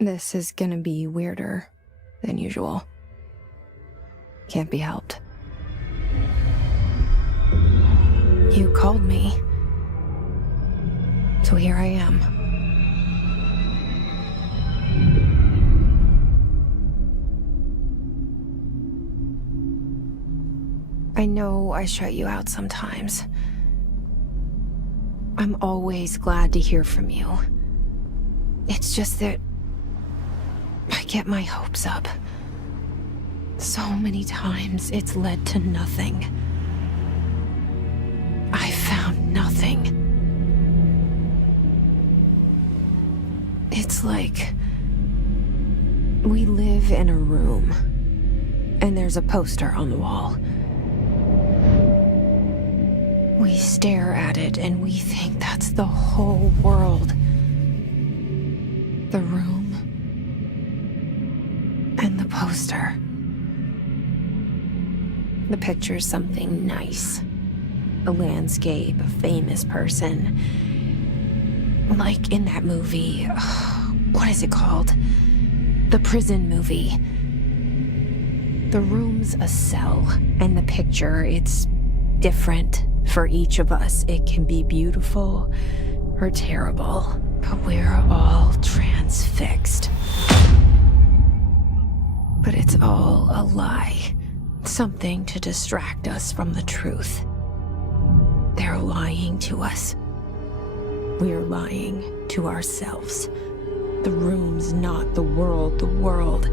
This is gonna be weirder than usual. Can't be helped. You called me. So here I am. I know I shut you out sometimes. I'm always glad to hear from you. It's just that I get my hopes up. So many times it's led to nothing. I found nothing. It's like we live in a room, and there's a poster on the wall. We stare at it and we think that's the whole world. The room and the poster. The picture's something nice. A landscape, a famous person. Like in that movie, what is it called? The prison movie. The room's a cell, and the picture, it's different for each of us. It can be beautiful or terrible, but we're all transfixed. But it's all a lie. Something to distract us from the truth. They're lying to us. We're lying to ourselves. The room's not the world. The world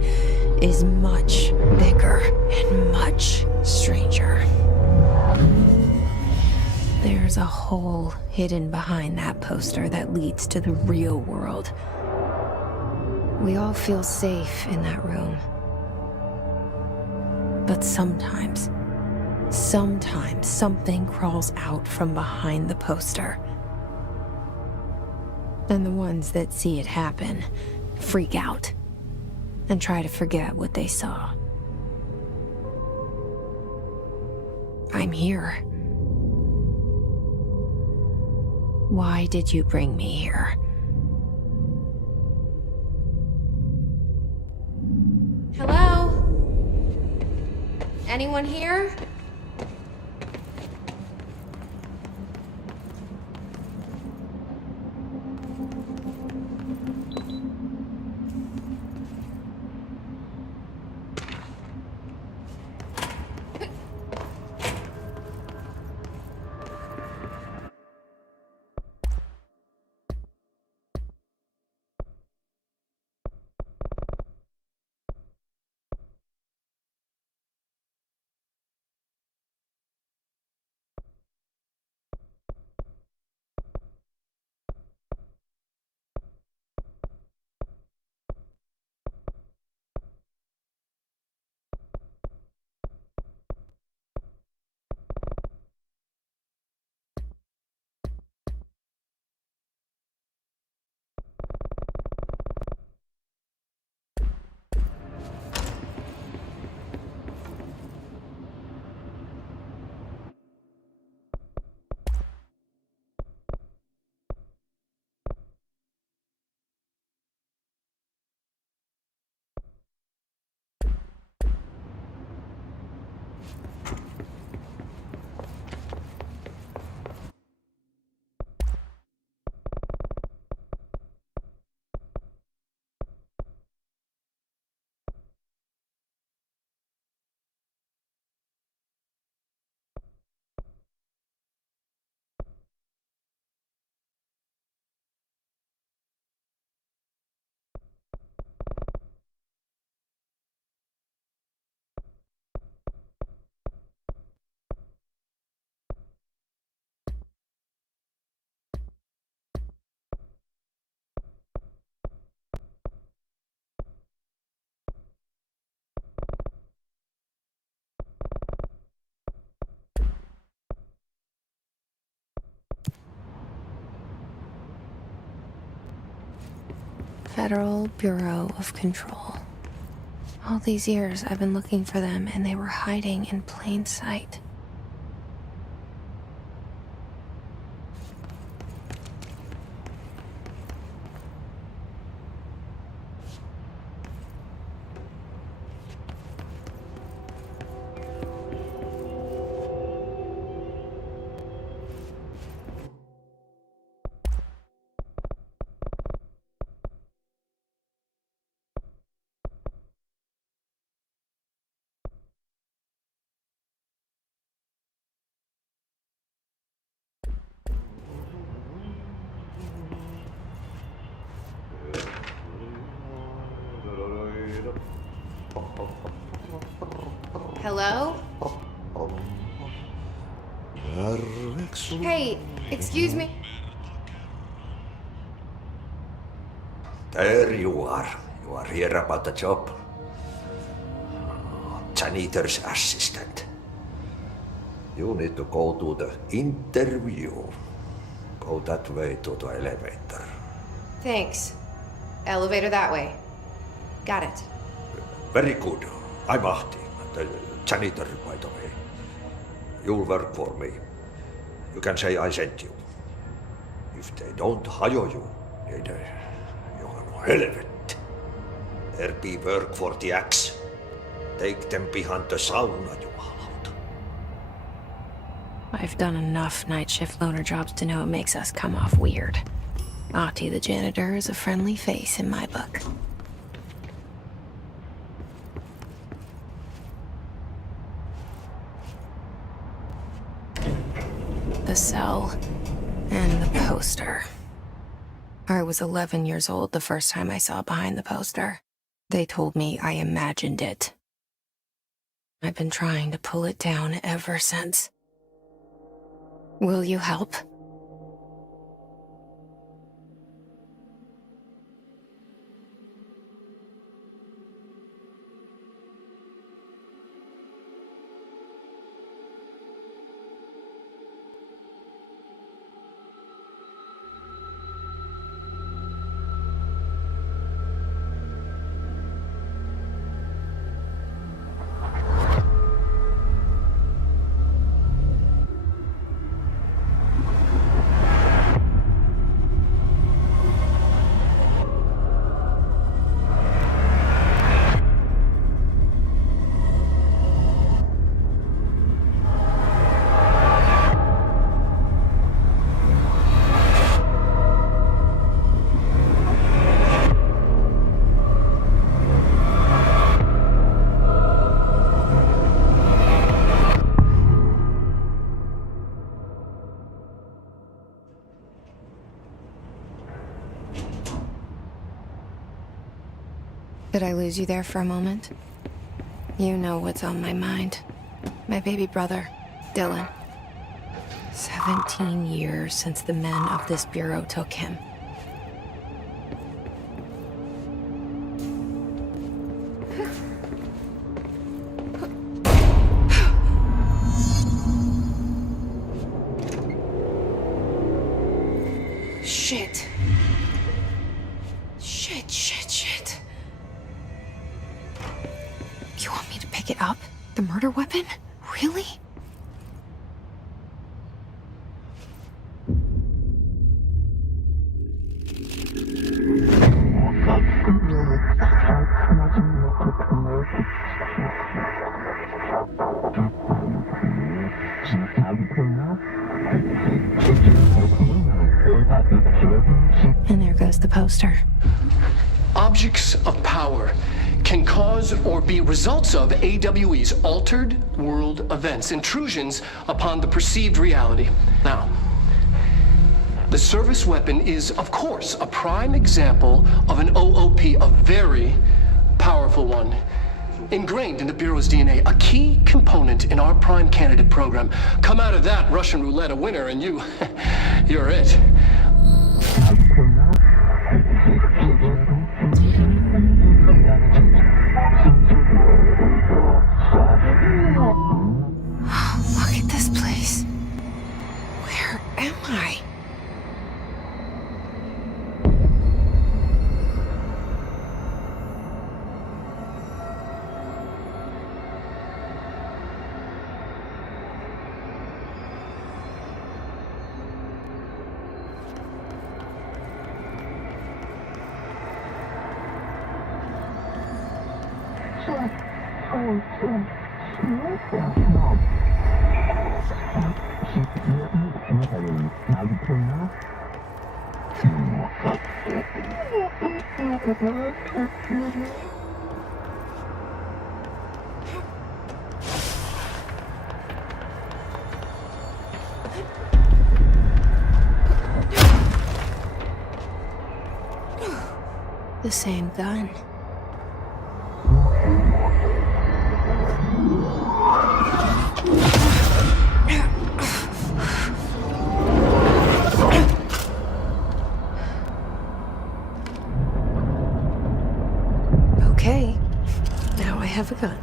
is much bigger and much stranger. There's a hole hidden behind that poster that leads to the real world. We all feel safe in that room. But sometimes something crawls out from behind the poster. And the ones that see it happen freak out and try to forget what they saw. I'm here. Why did you bring me here? Hello? Anyone here? Federal Bureau of Control. All these years I've been looking for them, and they were hiding in plain sight. Hello? Hey, excuse me. There you are. You are here about the job. Janitor's assistant. You need to go to the interview. Go that way to the elevator. Thanks. Elevator that way. Got it. Very good. I'm Ahti, the janitor, by the way. You'll work for me. You can say I sent you. If they don't hire you, then you're no helvet. There be work for the axe. Take them behind the sauna, you halot. I've done enough night shift loner jobs to know it makes us come off weird. Ahti the janitor is a friendly face in my book. The cell and the poster. I was 11 years old the first time I saw behind the poster. They told me I imagined it. I've been trying to pull it down ever since. Will you help? Did I lose you there for a moment? You know what's on my mind. My baby brother, Dylan. 17 years since the men of this bureau took him. Shit. Shit. You want me to pick it up? The murder weapon? Really? And there goes the poster. Objects of power can cause or be results of AWE's altered world events, intrusions upon the perceived reality. Now, the service weapon is, of course, a prime example of an OOP, a very powerful one. Ingrained in the Bureau's DNA, a key component in our prime candidate program. Come out of that Russian roulette a winner and you're it. Look at this place. Where am I? The same gun. Okay, now I have a gun.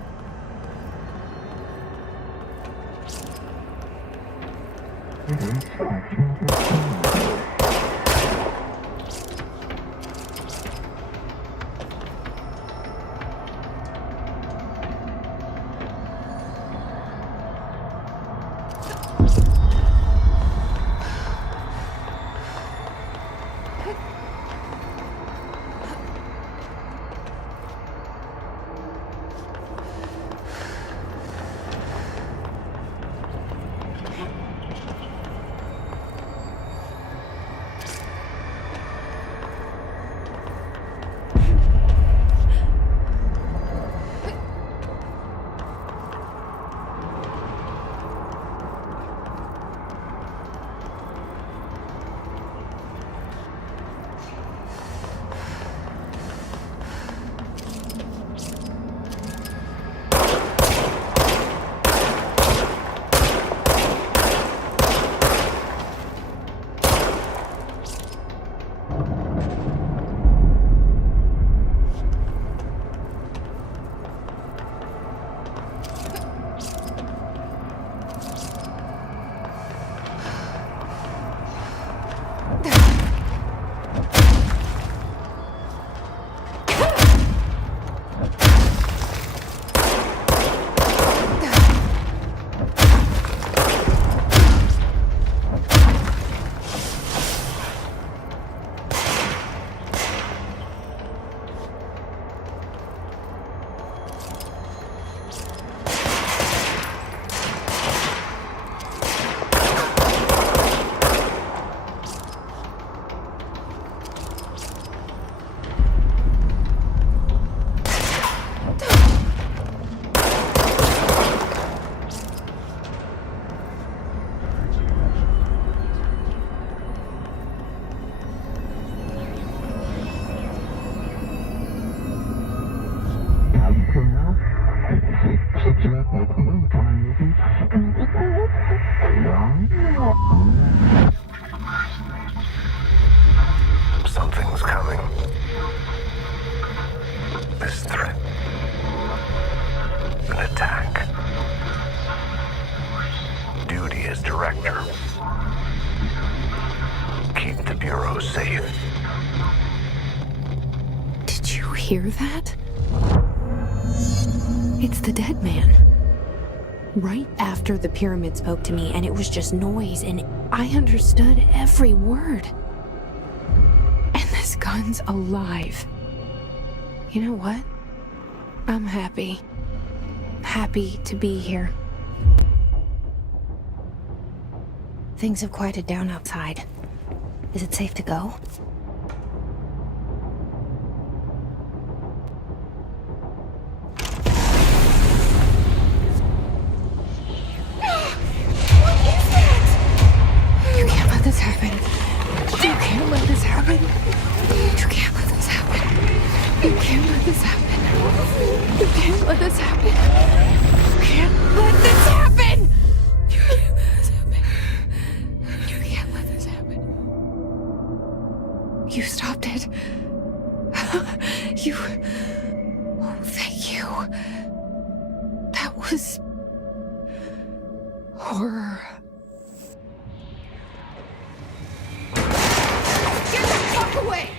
Something's coming. This threat. An attack. Duty as director. Keep the Bureau safe. Did you hear that? It's the dead man. Right after the pyramid spoke to me, and it was just noise, and I understood every word. And this gun's alive. You know what? I'm happy. Happy to be here. Things have quieted down outside. Is it safe to go? You can't let this happen. You can't let this happen. You can't let this happen. You can't let this happen. You can't let this happen. You can't let this happen. You can't let this happen. You can't let this happen. You stopped it. You... Oh, thank you. That was... horror. Get the fuck away!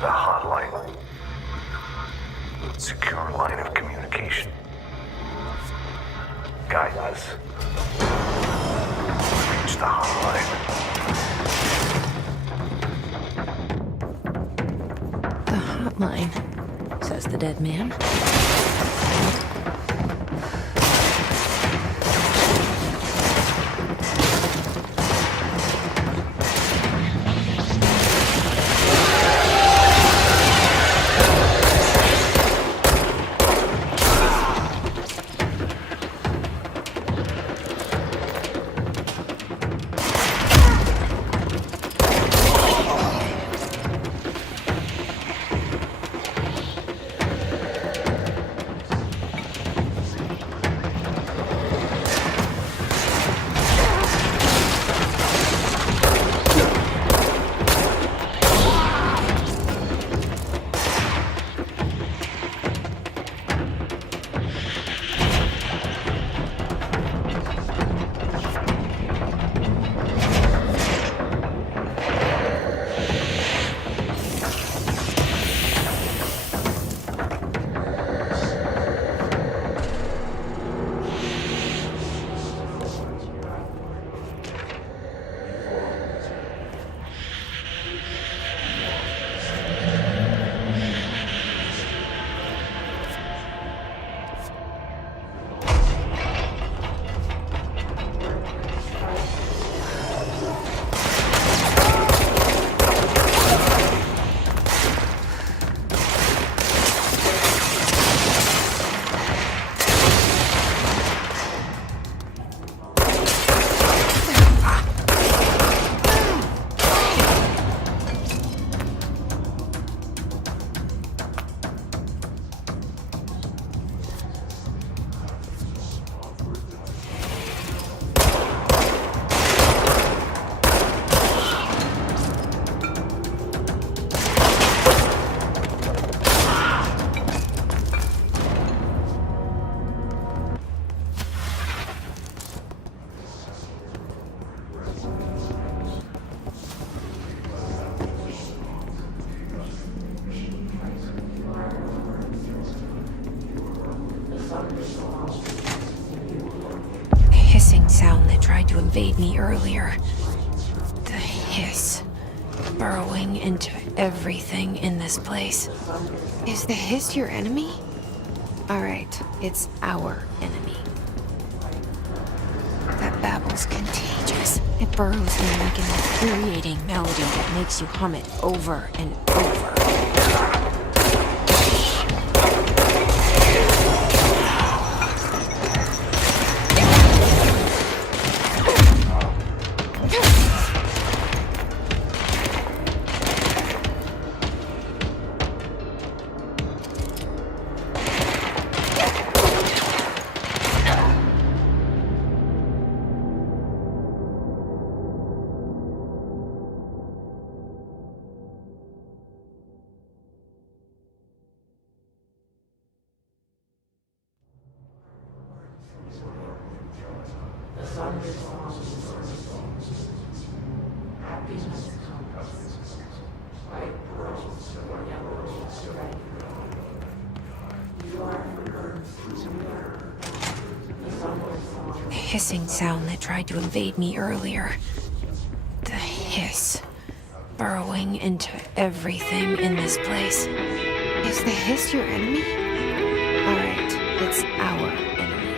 The hotline. Secure line of communication. Guidance. Reach the hotline. The hotline, says the dead man. Hissing sound that tried to invade me earlier. The hiss. Burrowing into everything in this place. Is the hiss your enemy? Alright, it's our enemy. That babble's contagious. It burrows in like an infuriating melody that makes you hum it over and over. The hissing sound that tried to invade me earlier. The hiss. Burrowing into everything in this place. Is the hiss your enemy? Alright, it's our enemy.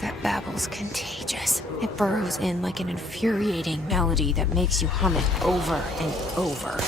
That babble's contagious. It burrows in like an infuriating melody that makes you hum it over and over.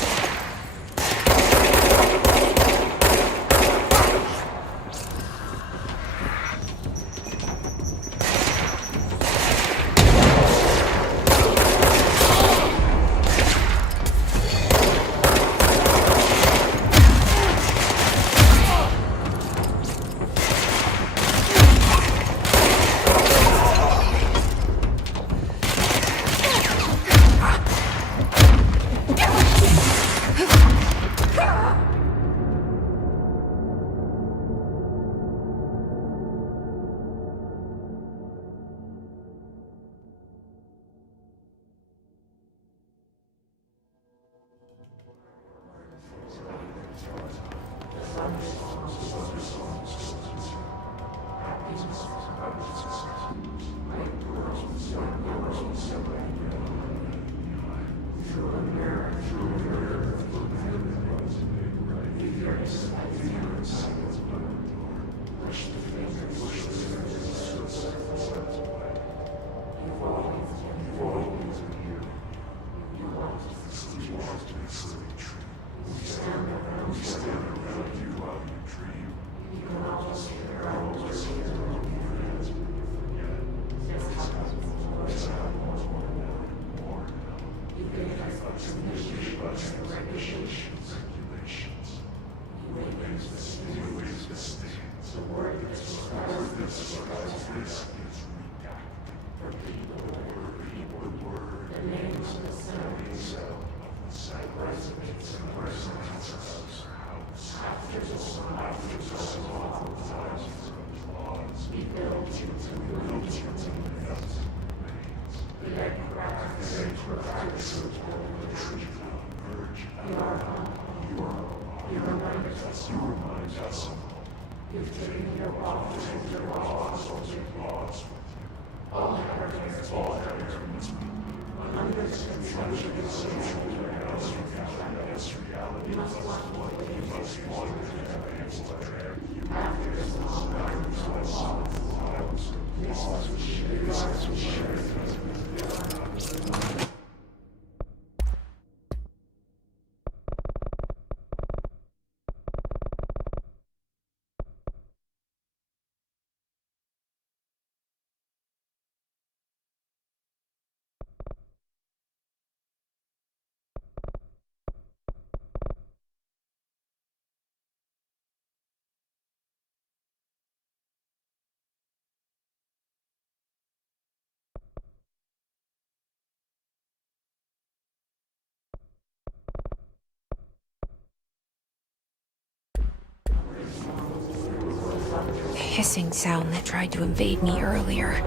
Hissing sound that tried to invade me earlier.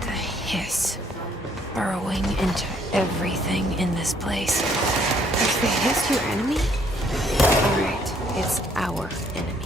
The hiss. Burrowing into everything in this place. Is the hiss your enemy? Alright, it's our enemy.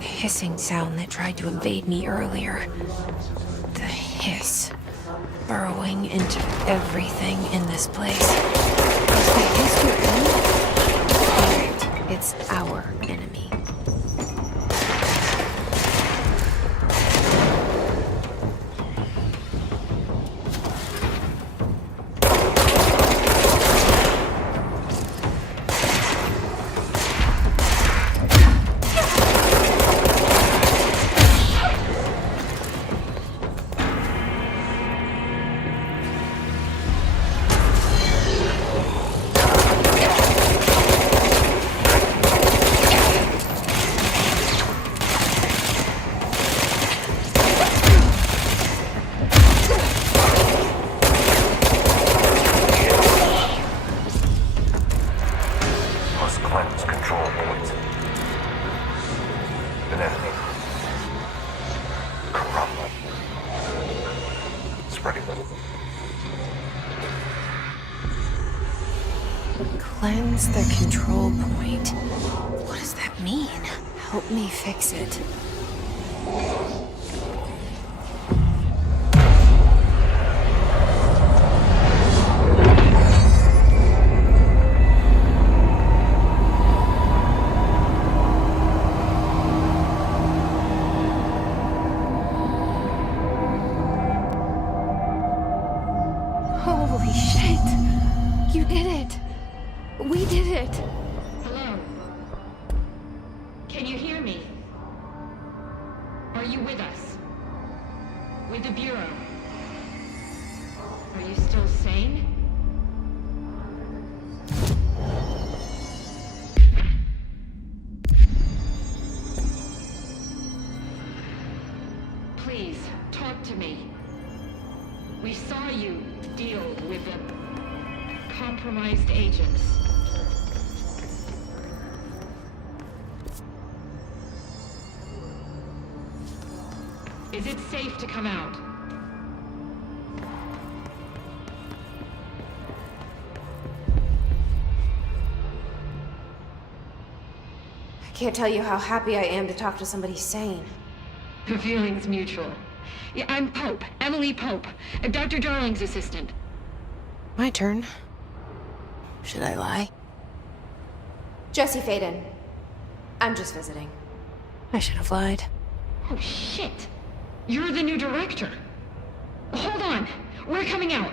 Hissing sound that tried to invade me earlier. The hiss. Burrowing into everything in this place. Is the hiss your enemy? Alright, it's our enemy. Cleanse the control point. What does that mean? Help me fix it. Holy shit! You did it! We did it! Hello? Can you hear me? Are you with us? With the Bureau? Are you still sane? Please, talk to me. We saw you deal with the compromised agents. Is it safe to come out? I can't tell you how happy I am to talk to somebody sane. The feeling's mutual. Yeah, I'm Pope, Emily Pope, Dr. Darling's assistant. My turn. Should I lie? Jesse Faden. I'm just visiting. I should have lied. Oh, shit. You're the new director. Hold on. We're coming out.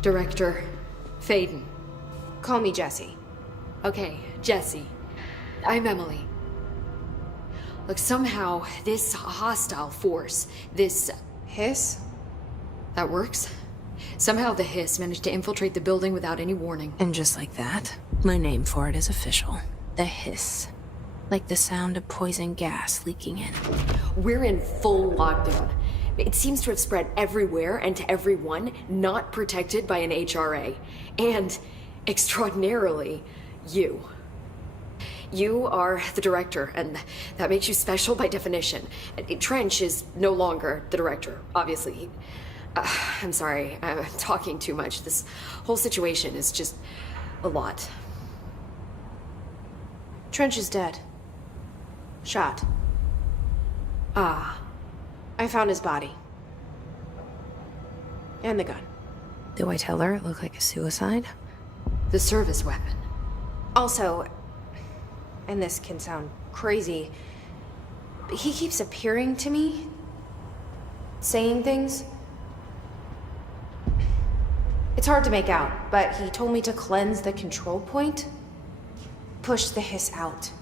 Director Faden. Call me Jesse. Okay, Jesse. I'm Emily. Look, somehow this hostile force, this... Hiss? that works? Somehow the hiss managed to infiltrate the building without any warning. And just like that, my name for it is official. The hiss. Like the sound of poison gas leaking in. We're in full lockdown. It seems to have spread everywhere and to everyone not protected by an HRA. And, extraordinarily, you. You are the director, and that makes you special by definition. Trench is no longer the director, obviously. I'm sorry, I'm talking too much. This whole situation is just a lot. Trench is dead. Shot. Ah. I found his body. And the gun. Do I tell her it looked like a suicide? The service weapon. Also, and this can sound crazy, but he keeps appearing to me, saying things. It's hard to make out, but he told me to cleanse the control point, push the hiss out.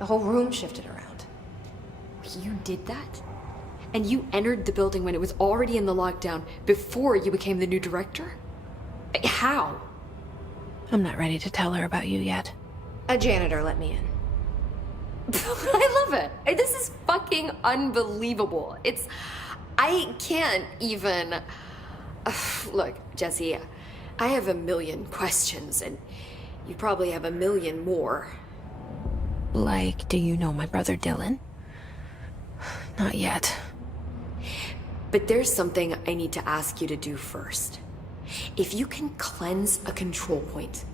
The whole room shifted around. You did that? And you entered the building when it was already in the lockdown before you became the new director? How? I'm not ready to tell her about you yet. A janitor let me in. I love it. This is fucking unbelievable. I can't even... Look, Jesse, I have a million questions, and you probably have a million more. Like, do you know my brother Dylan? Not yet. But there's something I need to ask you to do first. If you can cleanse a control point,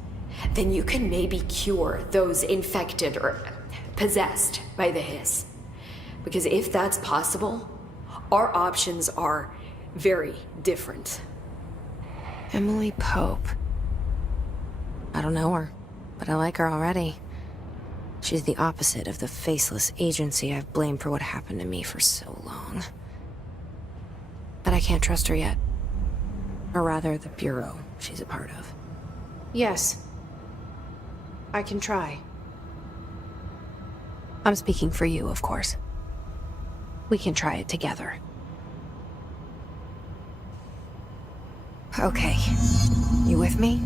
then you can maybe cure those infected or possessed by the hiss. Because if that's possible, our options are very different. Emily Pope. I don't know her, but I like her already. She's the opposite of the faceless agency I've blamed for what happened to me for so long. But I can't trust her yet. Or rather, the Bureau she's a part of. Yes. I can try. I'm speaking for you, of course. We can try it together. Okay. You with me?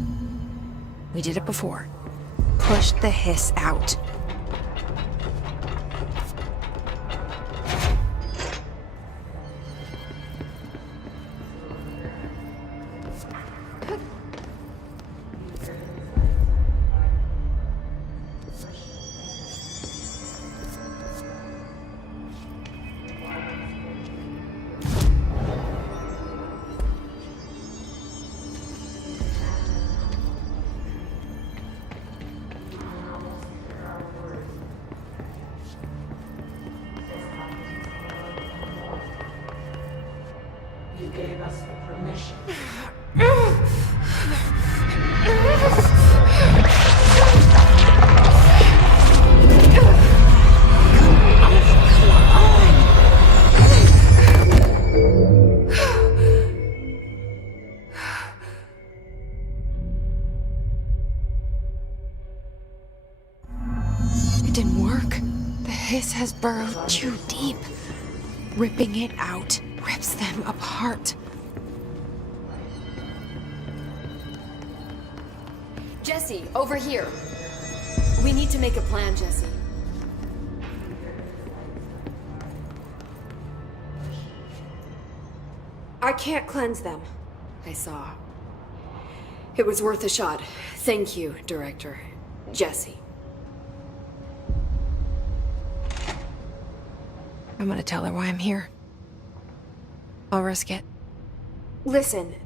We did it before. Push the hiss out. hiss has burrowed too deep. Ripping it out rips them apart. Jesse, over here. We need to make a plan, Jesse. I can't cleanse them. I saw. It was worth a shot. Thank you, Director. Jesse. I'm gonna tell her why I'm here. I'll risk it. Listen,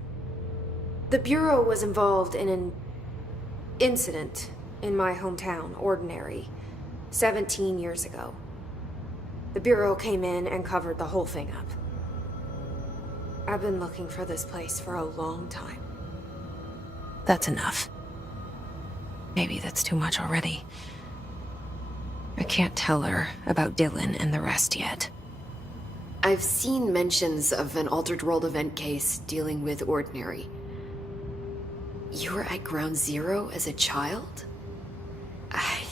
the Bureau was involved in an incident in my hometown, Ordinary, 17 years ago. The Bureau came in and covered the whole thing up. I've been looking for this place for a long time. That's enough. Maybe that's too much already. I can't tell her about Dylan and the rest yet. I've seen mentions of an Altered World event case dealing with Ordinary. You were at Ground Zero as a child?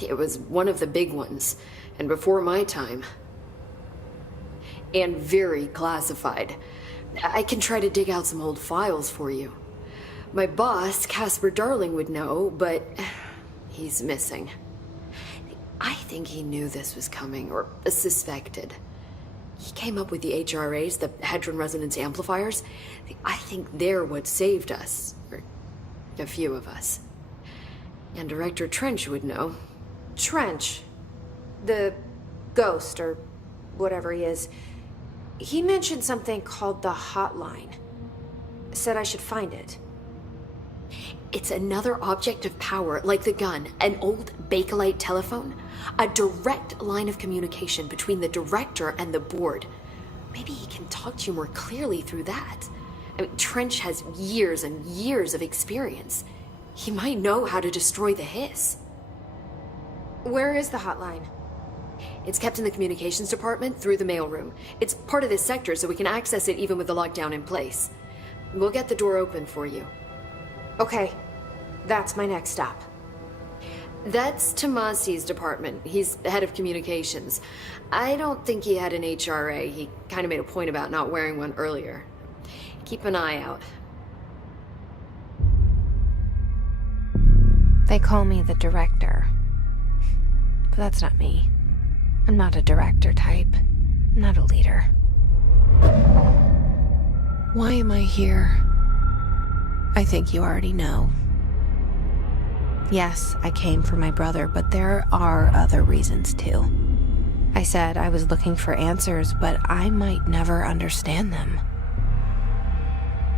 It was one of the big ones, and before my time. And very classified. I can try to dig out some old files for you. My boss, Casper Darling, would know, but he's missing. I think he knew this was coming, or suspected. He came up with the HRAs, the Hadron Resonance Amplifiers. I think they're what saved us, or a few of us. And Director Trench would know. Trench, the ghost, or whatever he is, he mentioned something called the Hotline. Said I should find it. It's another object of power, like the gun, an old Bakelite telephone, a direct line of communication between the director and the board. Maybe he can talk to you more clearly through that. I mean, Trench has years and years of experience. He might know how to destroy the hiss. Where is the Hotline? It's kept in the communications department through the mailroom. It's part of this sector, so we can access it even with the lockdown in place. We'll get the door open for you. Okay, that's my next stop. That's Tomasi's department. He's head of communications. I don't think he had an HRA. He kind of made a point about not wearing one earlier. Keep an eye out. They call me the director. But that's not me. I'm not a director type. I'm not a leader. Why am I here? I think you already know. Yes, I came for my brother, but there are other reasons too. I said I was looking for answers, but I might never understand them.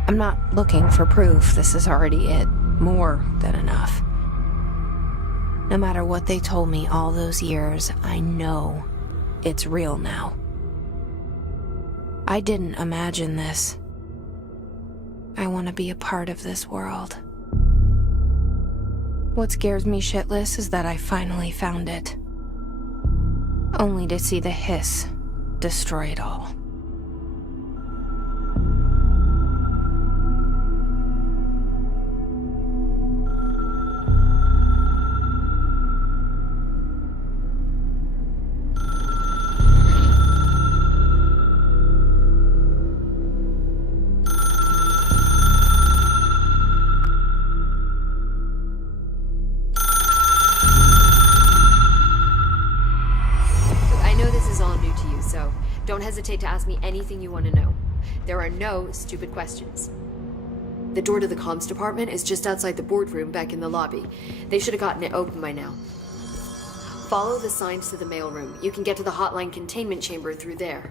I'm not looking for proof. This is already it. More than enough. No matter what they told me all those years, I know it's real now. I didn't imagine this. I want to be a part of this world. What scares me shitless is that I finally found it. Only to see the hiss destroy it all. Don't hesitate to ask me anything you want to know. There are no stupid questions. The door to the comms department is just outside the boardroom back in the lobby. They should have gotten it open by now. Follow the signs to the mailroom. You can get to the hotline containment chamber through there.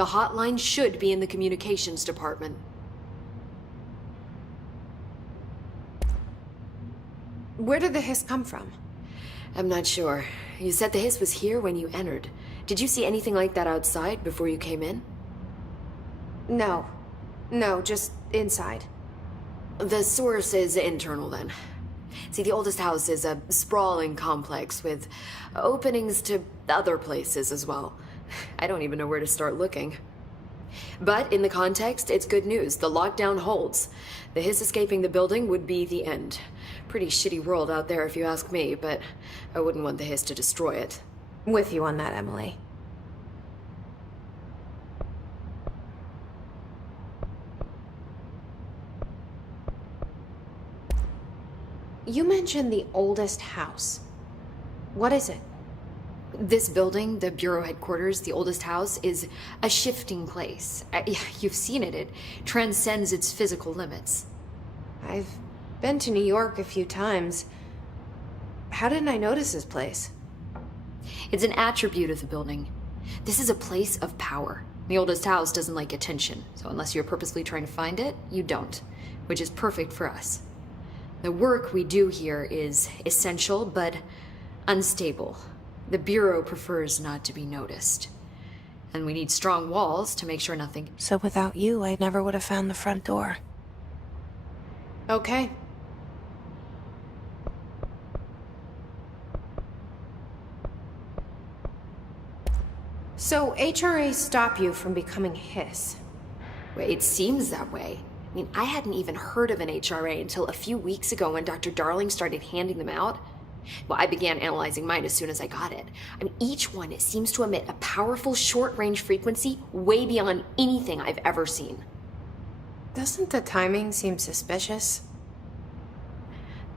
The hotline should be in the communications department. Where did the hiss come from? I'm not sure. You said the hiss was here when you entered. Did you see anything like that outside before you came in? No. No, just inside. The source is internal then. See, the oldest house is a sprawling complex with openings to other places as well. I don't even know where to start looking. But in the context, it's good news. The lockdown holds. The hiss escaping the building would be the end. Pretty shitty world out there if you ask me, but I wouldn't want the hiss to destroy it. With you on that, Emily. You mentioned the oldest house. What is it? This building, the Bureau headquarters, the oldest house, is a shifting place. You've seen it. It transcends its physical limits. I've been to New York a few times. How didn't I notice this place? It's an attribute of the building. This is a place of power. The oldest house doesn't like attention, so unless you're purposely trying to find it, you don't, which is perfect for us. The work we do here is essential, but unstable. The Bureau prefers not to be noticed. And we need strong walls to make sure nothing... So without you, I never would have found the front door. Okay. So HRA stop you from becoming Hiss? Well, it seems that way. I mean, I hadn't even heard of an HRA until a few weeks ago when Dr. Darling started handing them out. Well, I began analyzing mine as soon as I got it. I mean, each one seems to emit a powerful short-range frequency way beyond anything I've ever seen. Doesn't the timing seem suspicious?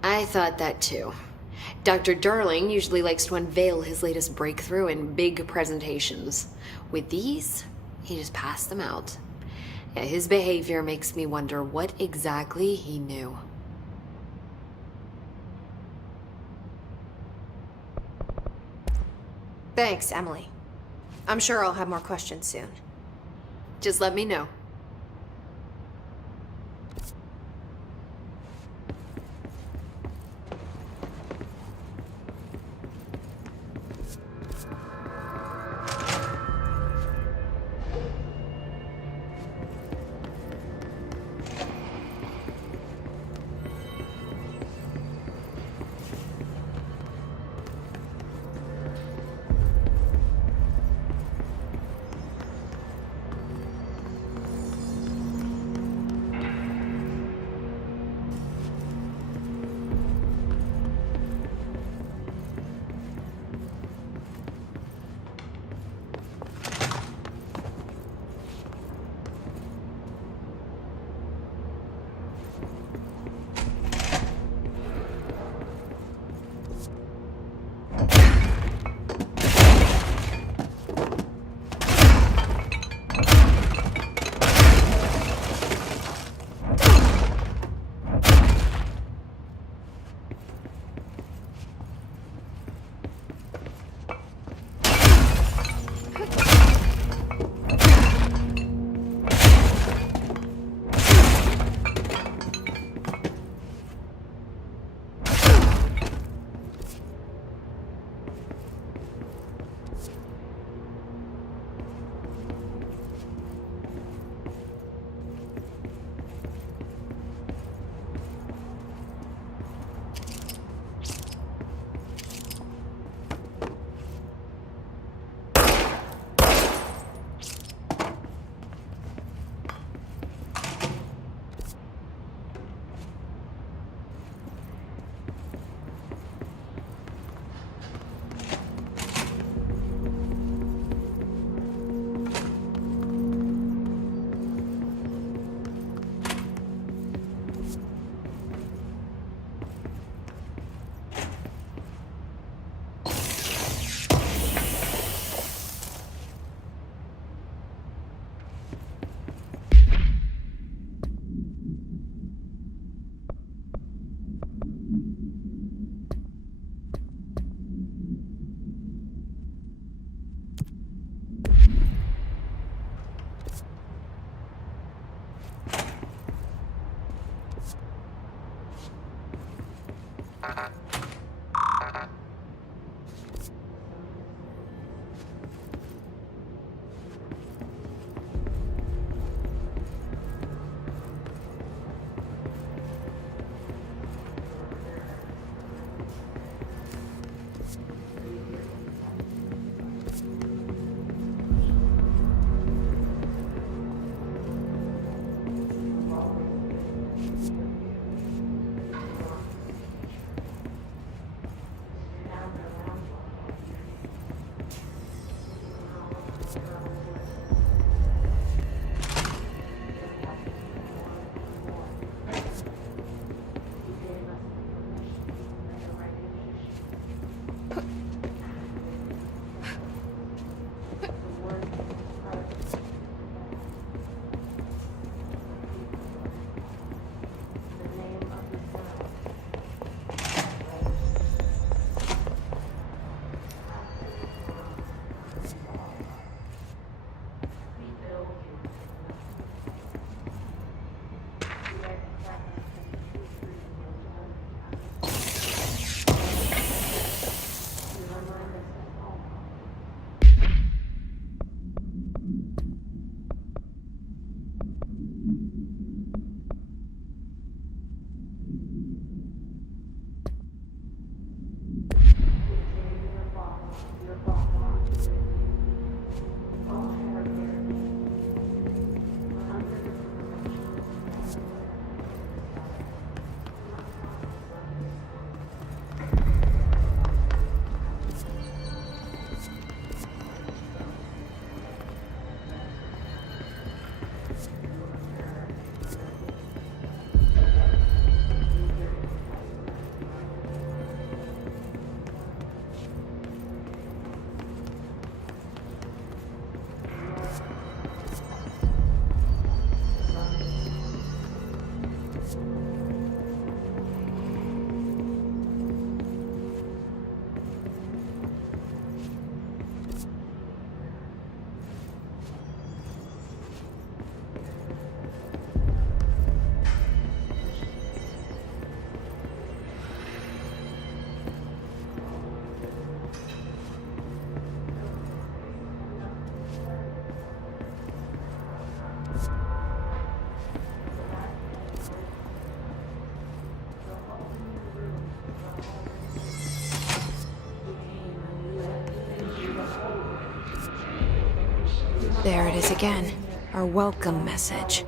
I thought that too. Dr. Darling usually likes to unveil his latest breakthrough in big presentations. With these, he just passed them out. Yeah, his behavior makes me wonder what exactly he knew. Thanks, Emily. I'm sure I'll have more questions soon. Just let me know. There it is again. Our welcome message.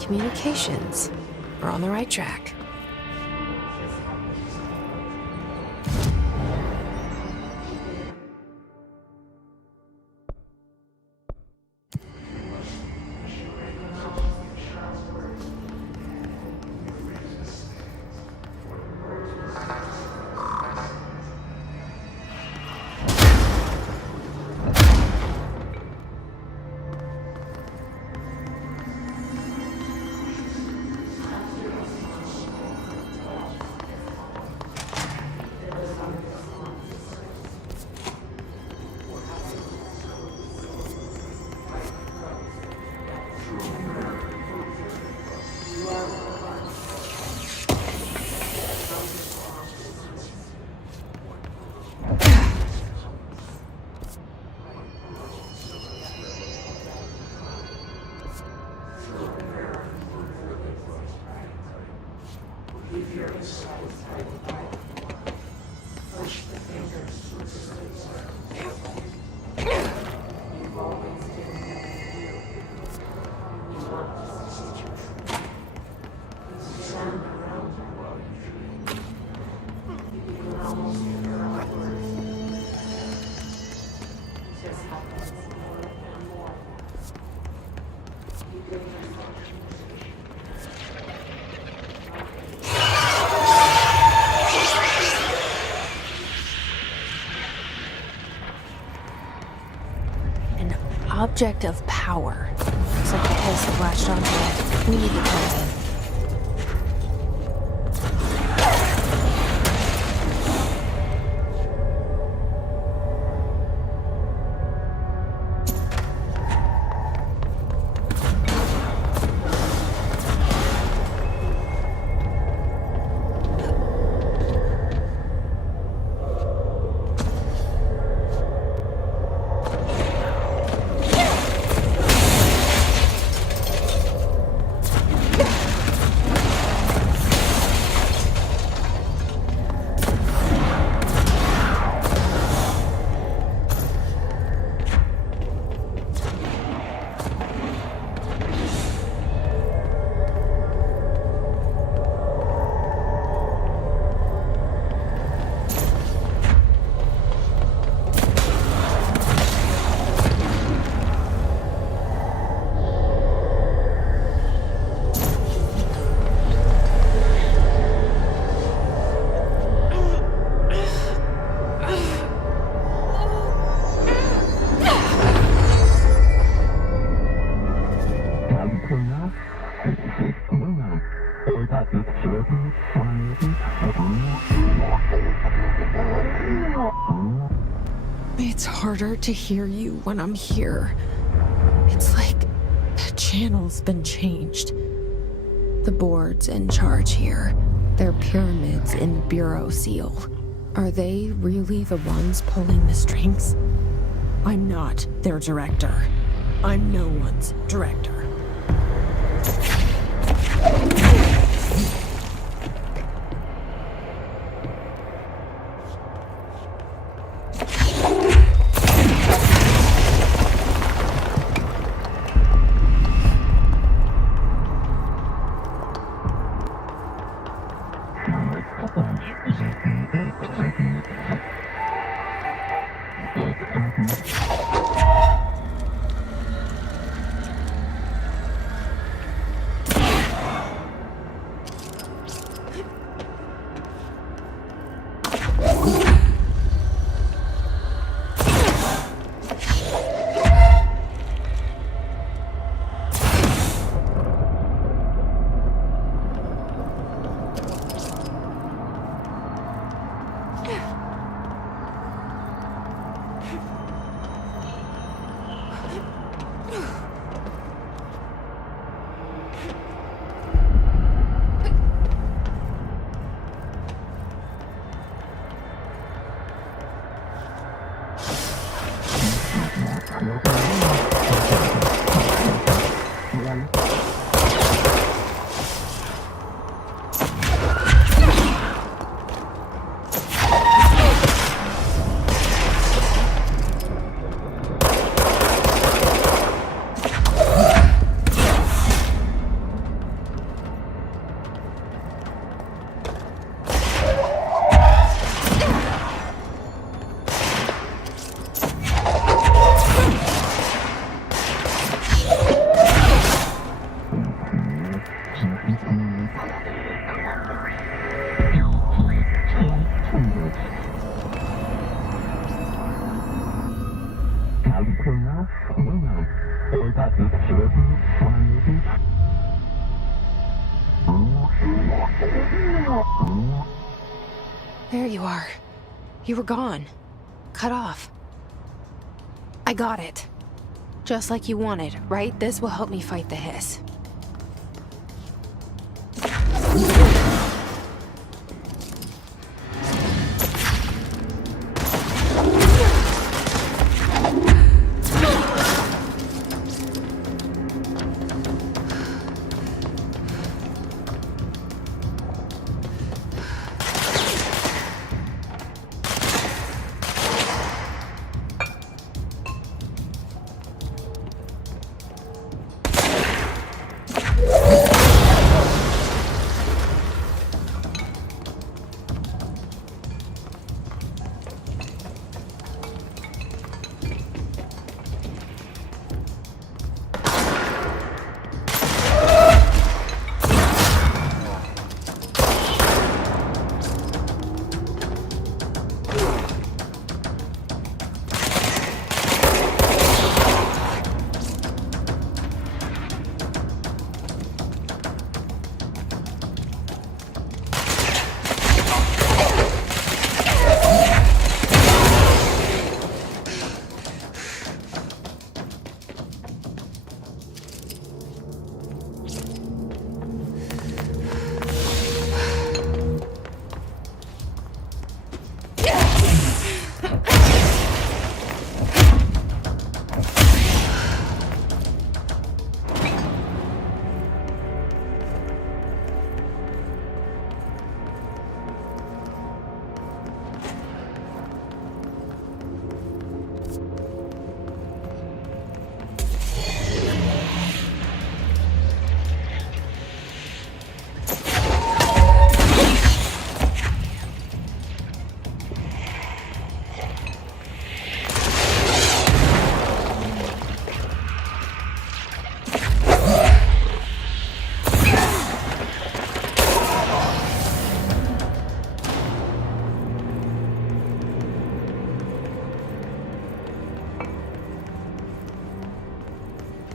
Communications. We're on the right track. An object of power. Looks like the hiss have latched onto it. We need to kill it. It's harder to hear you when I'm here. It's like the channel's been changed. The board's in charge here. They're pyramids in the Bureau seal. Are they really the ones pulling the strings? I'm not their director. I'm no one's director. There you are. You were gone. Cut off. I got it. Just like you wanted, right? This will help me fight the hiss.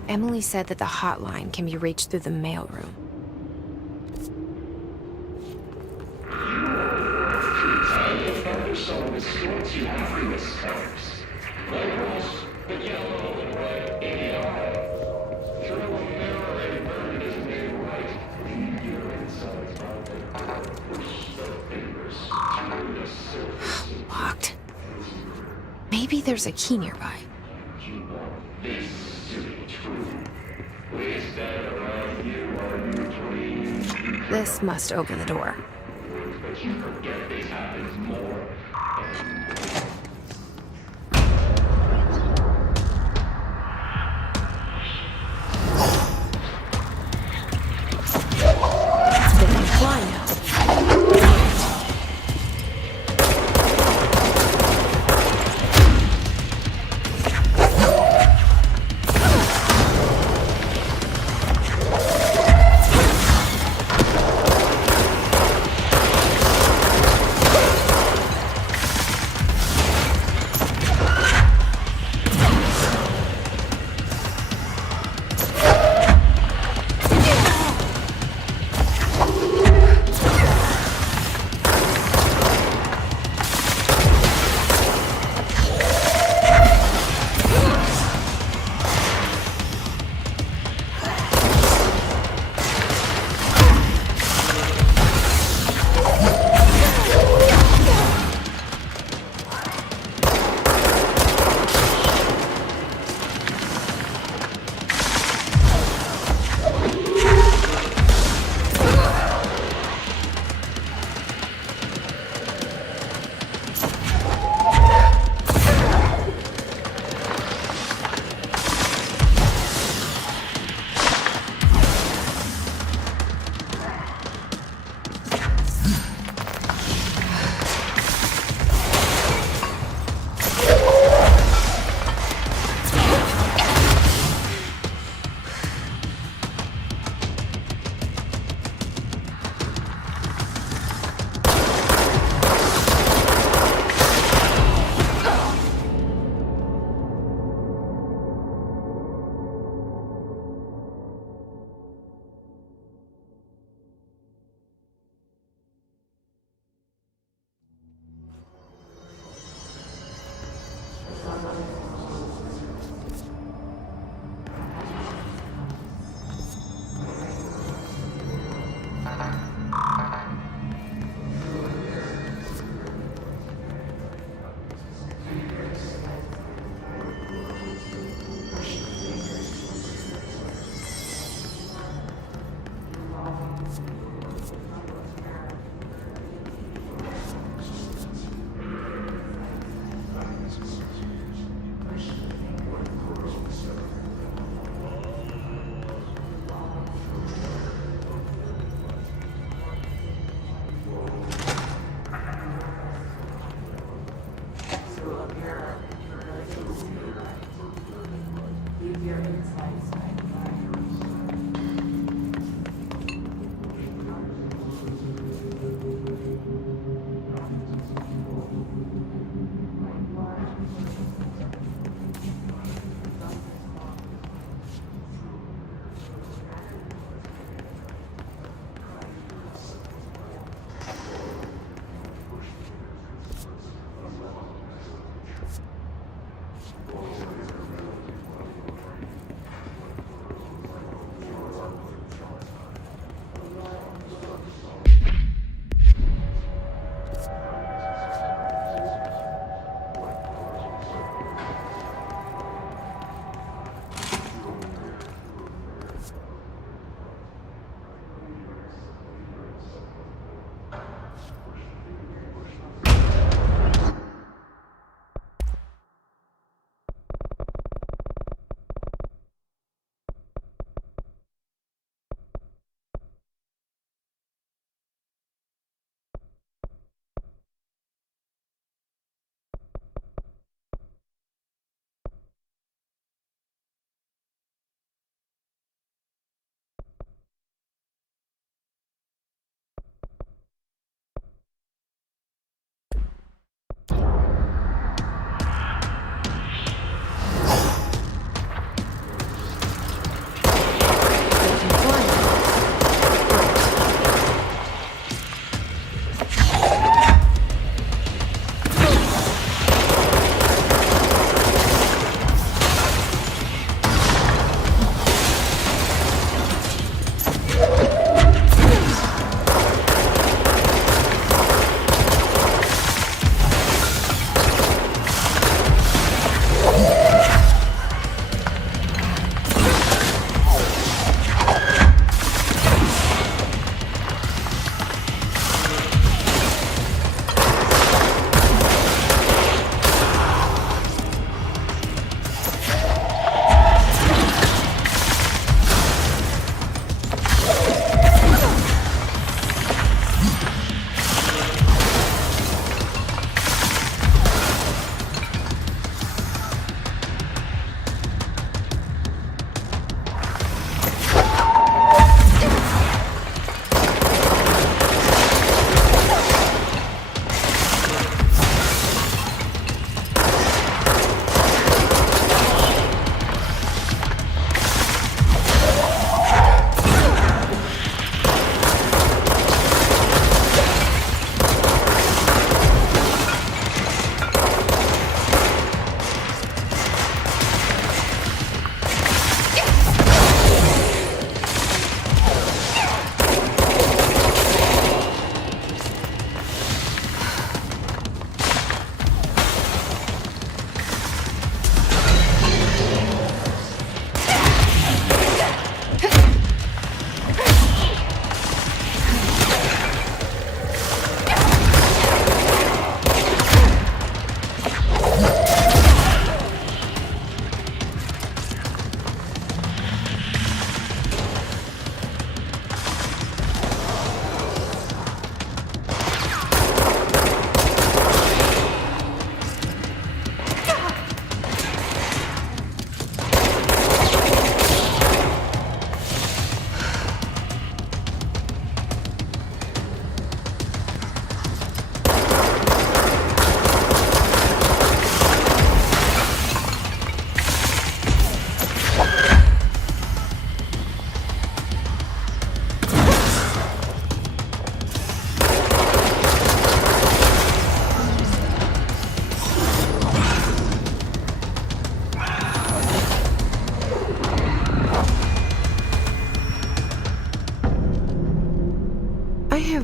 Emily said that the hotline can be reached through the mailroom. Locked. Maybe there's a key nearby. This must open the door. They can fly now.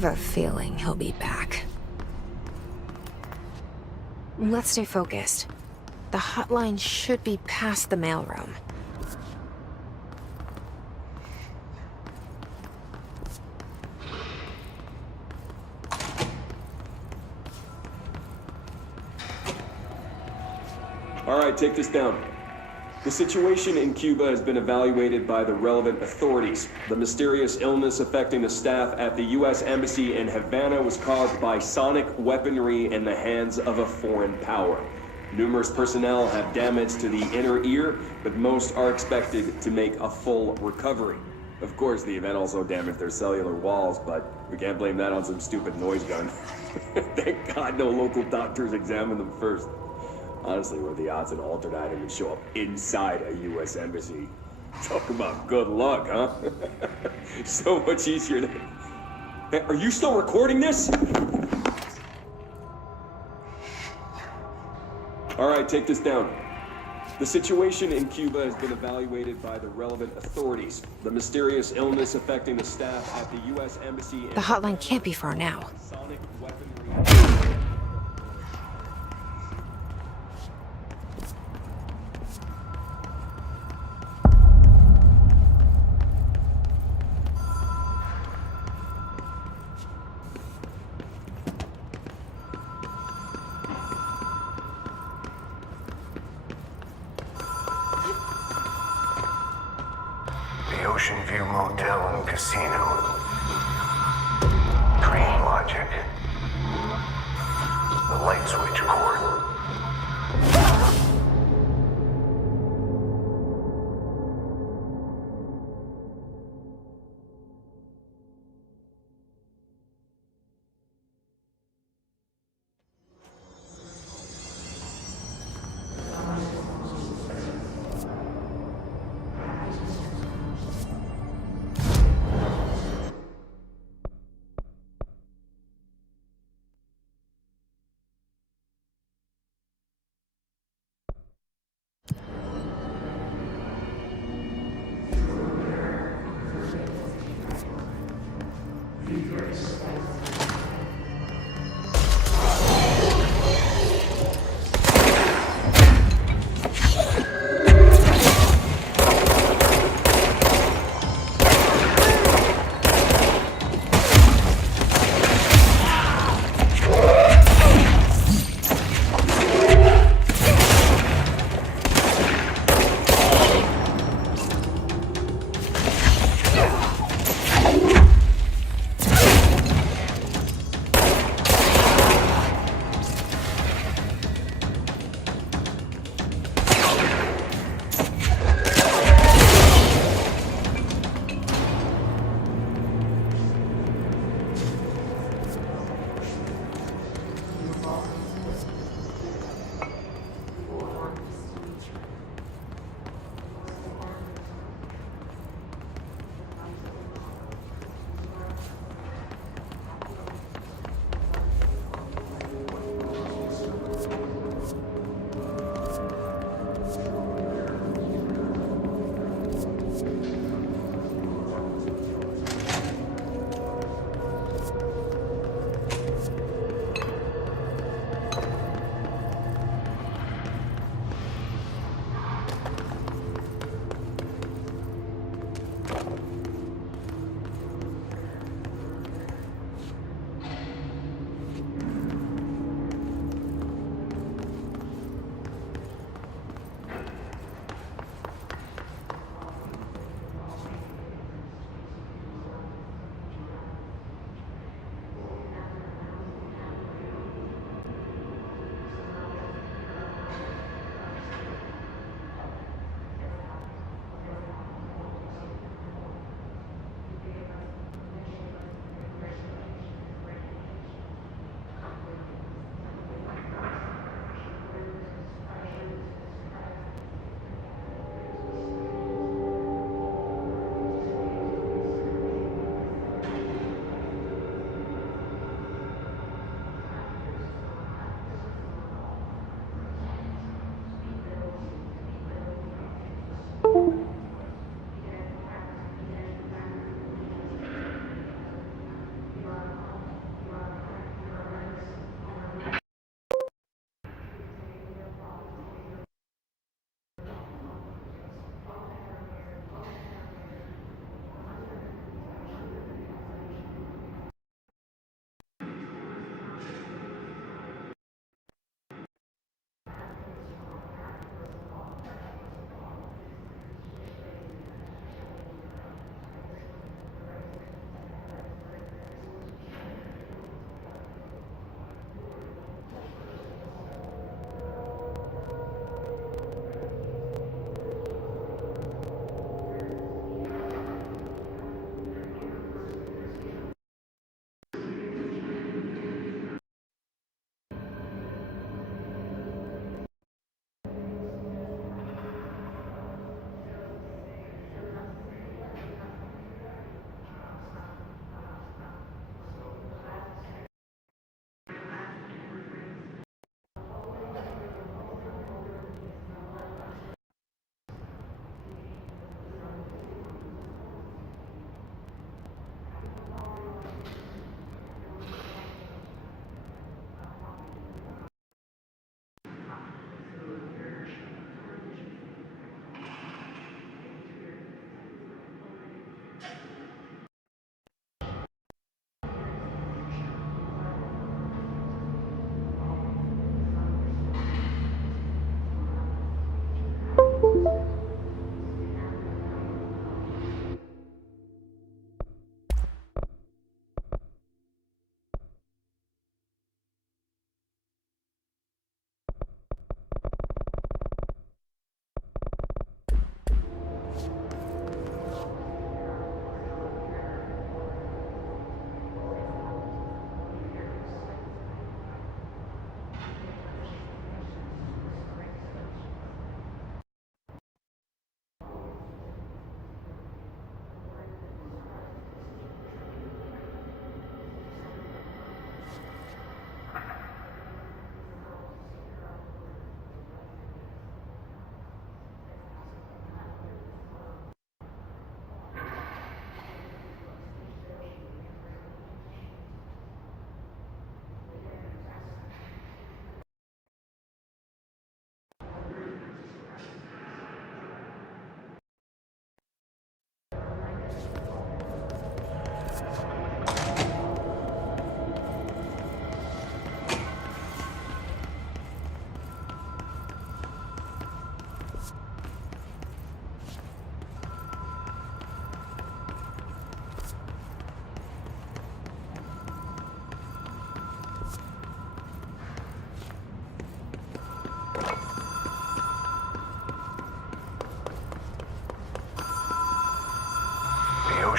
have a feeling he'll be back. Let's stay focused. The hotline should be past the mailroom. All right, take this down. The situation in Cuba has been evaluated by the relevant authorities. The mysterious illness affecting the staff at the U.S. Embassy in Havana was caused by sonic weaponry in the hands of a foreign power. Numerous personnel have damage to the inner ear, but most are expected to make a full recovery. Of course, the event also damaged their cellular walls, but we can't blame that on some stupid noise gun. Thank God no local doctors examined them first. Honestly, what are the odds an altered item would show up inside a U.S. embassy? Talk about good luck, huh? So much easier to... Hey, are you still recording this? All right, take this down. The situation in Cuba has been evaluated by the relevant authorities. The mysterious illness affecting the staff at the U.S. Embassy... The hotline can't be far now. Sonic weaponry... The Ocean View Motel and Casino. Dream logic. The light switch cord.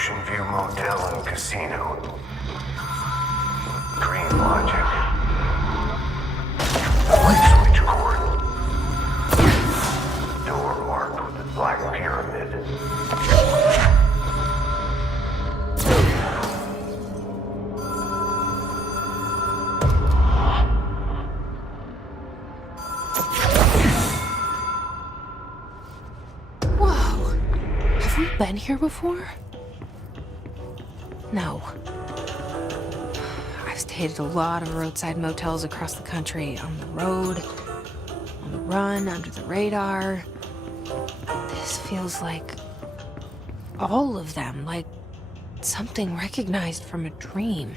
Ocean View Motel and Casino. Green logic. White switch cord. Door marked with the Black Pyramid. Whoa. Have we been here before? No. I've stayed at a lot of roadside motels across the country, on the road, on the run, under the radar. This feels like all of them, like something recognized from a dream.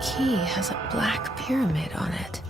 Key has a black pyramid on it.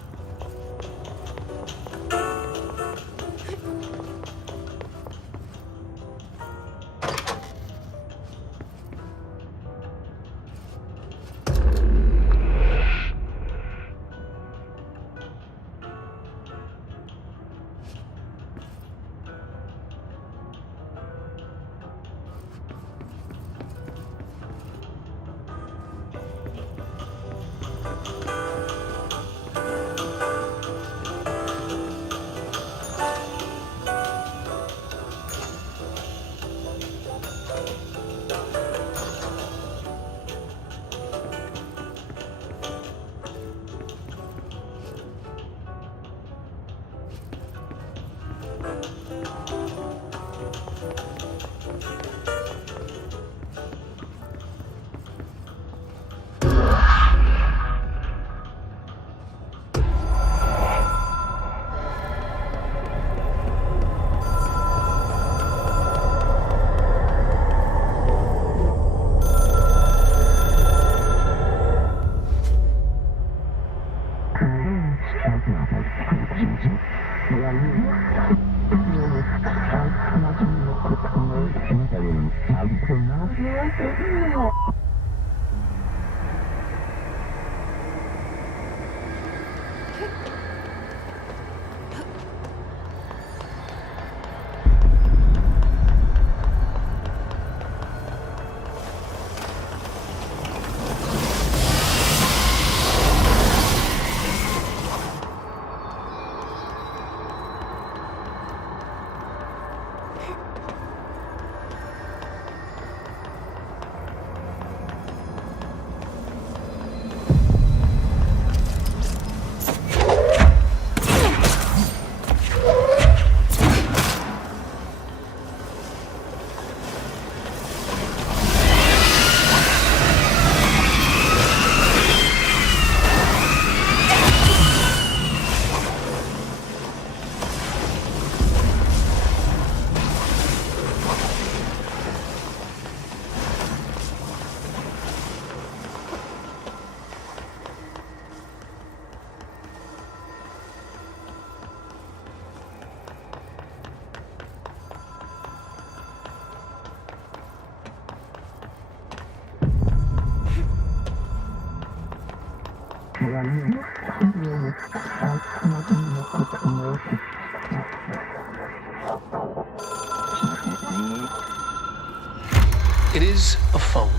It is a phone.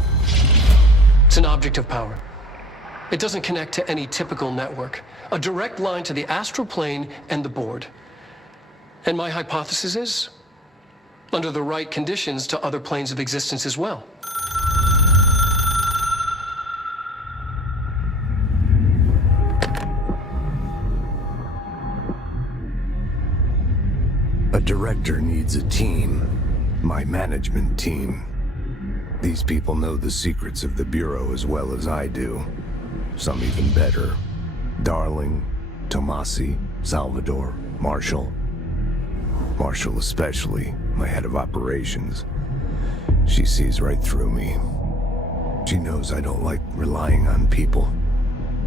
It's an object of power. It doesn't connect to any typical network. A direct line to the astral plane and the board. And my hypothesis is, under the right conditions, to other planes of existence as well. A director needs a team. My management team. These people know the secrets of the Bureau as well as I do. Some even better. Darling, Tomasi, Salvador, Marshall. Marshall especially, my head of operations. She sees right through me. She knows I don't like relying on people.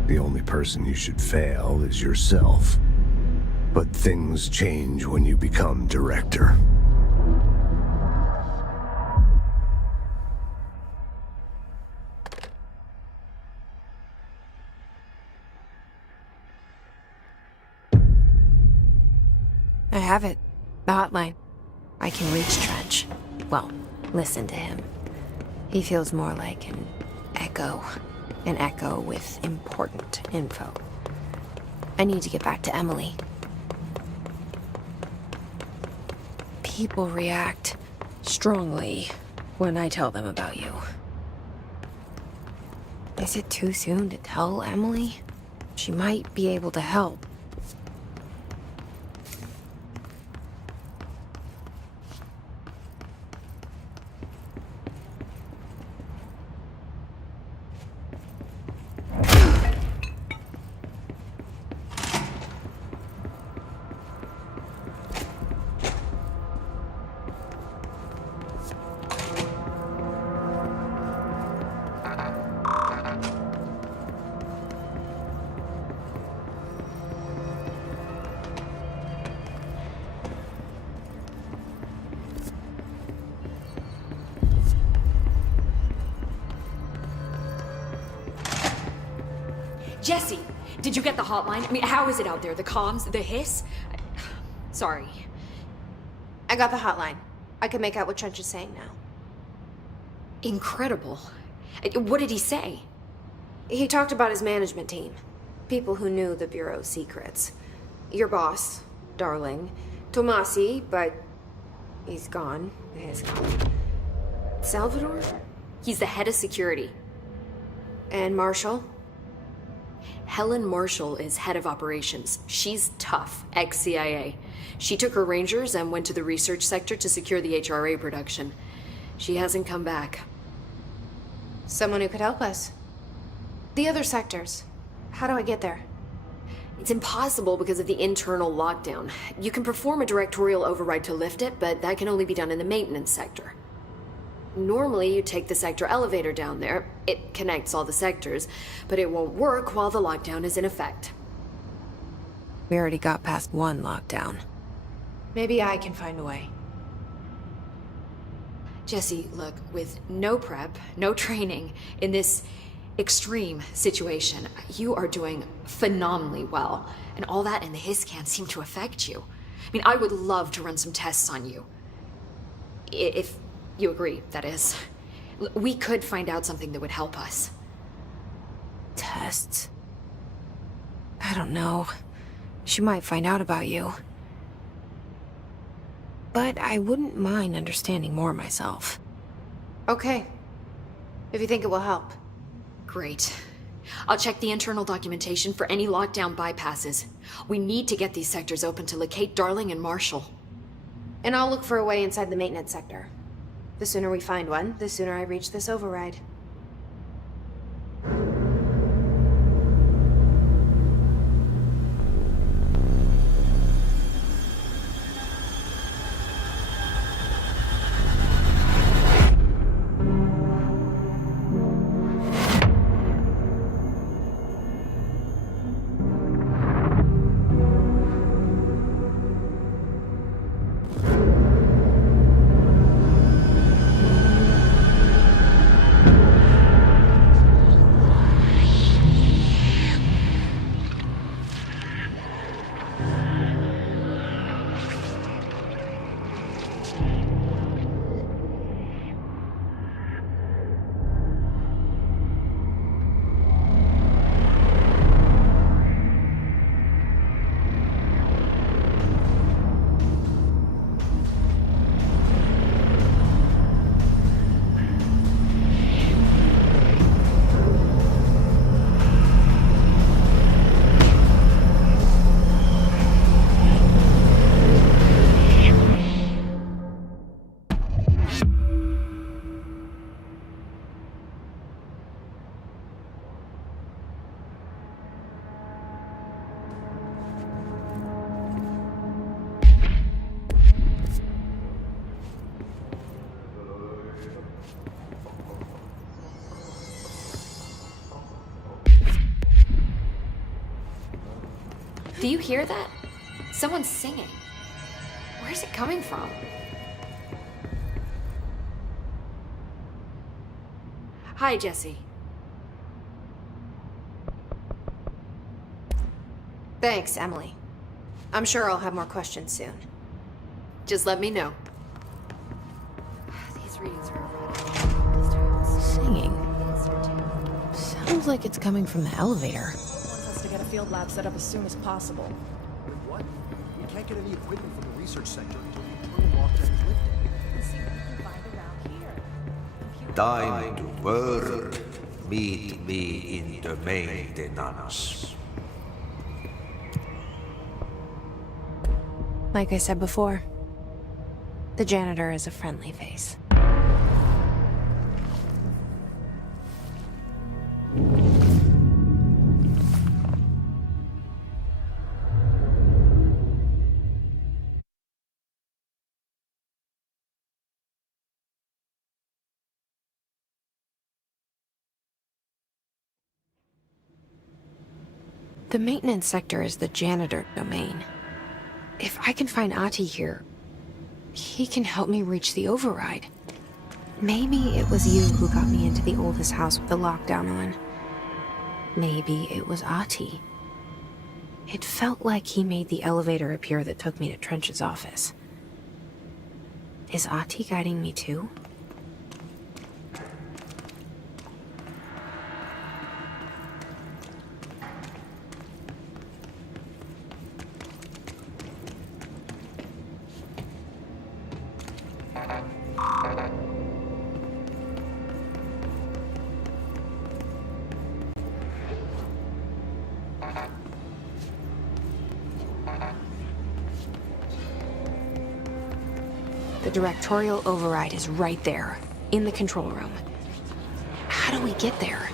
The only person you should fail is yourself. But things change when you become director. I have it. The hotline. I can reach Trench. Well, listen to him. He feels more like an echo. An echo with important info. I need to get back to Emily. People react strongly when I tell them about you. Is it too soon to tell Emily? She might be able to help. Jesse, did you get the hotline? I mean, how is it out there? The comms? The hiss? Sorry. I got the hotline. I can make out what Trench is saying now. Incredible. What did he say? He talked about his management team. People who knew the Bureau's secrets. Your boss, Darling. Tomasi, but he's gone. He's gone. Salvador? He's the head of security. And Marshall? Helen Marshall is head of operations. She's tough, ex-CIA. She took her Rangers and went to the research sector to secure the HRA production. She hasn't come back. Someone who could help us. The other sectors. How do I get there? It's impossible because of the internal lockdown. You can perform a directorial override to lift it, but that can only be done in the maintenance sector. Normally, you take the sector elevator down there. It connects all the sectors, but it won't work while the lockdown is in effect. We already got past one lockdown. Maybe I can find a way. Jesse, look, with no prep, no training, in this extreme situation, you are doing phenomenally well. And all that and the hiss can't seem to affect you. I mean, I would love to run some tests on you. If you agree, that is. We could find out something that would help us. Tests? I don't know. She might find out about you. But I wouldn't mind understanding more myself. Okay. If you think it will help. Great. I'll check the internal documentation for any lockdown bypasses. We need to get these sectors open to locate Darling and Marshall. And I'll look for a way inside the maintenance sector. The sooner we find one, the sooner I reach this override. Do you hear that? Someone's singing. Where's it coming from? Hi, Jesse. Thanks, Emily. I'm sure I'll have more questions soon. Just let me know. These readings are Singing. Sounds like it's coming from the elevator. Wants us to get a field lab set up as soon as possible. Wait, what? We can't get any equipment from the research sector until the internal lockdown is lifted. Let's see what we can find around here. Time to work. Meet me in the maintenance. Like I said before, the janitor is a friendly face. The maintenance sector is the janitor domain. If I can find Ahti here, he can help me reach the override. Maybe it was you who got me into the oldest house with the lockdown on. Maybe it was Ahti. It felt like he made the elevator appear that took me to Trench's office. Is Ahti guiding me too? The directorial override is right there, in the control room. How do we get there?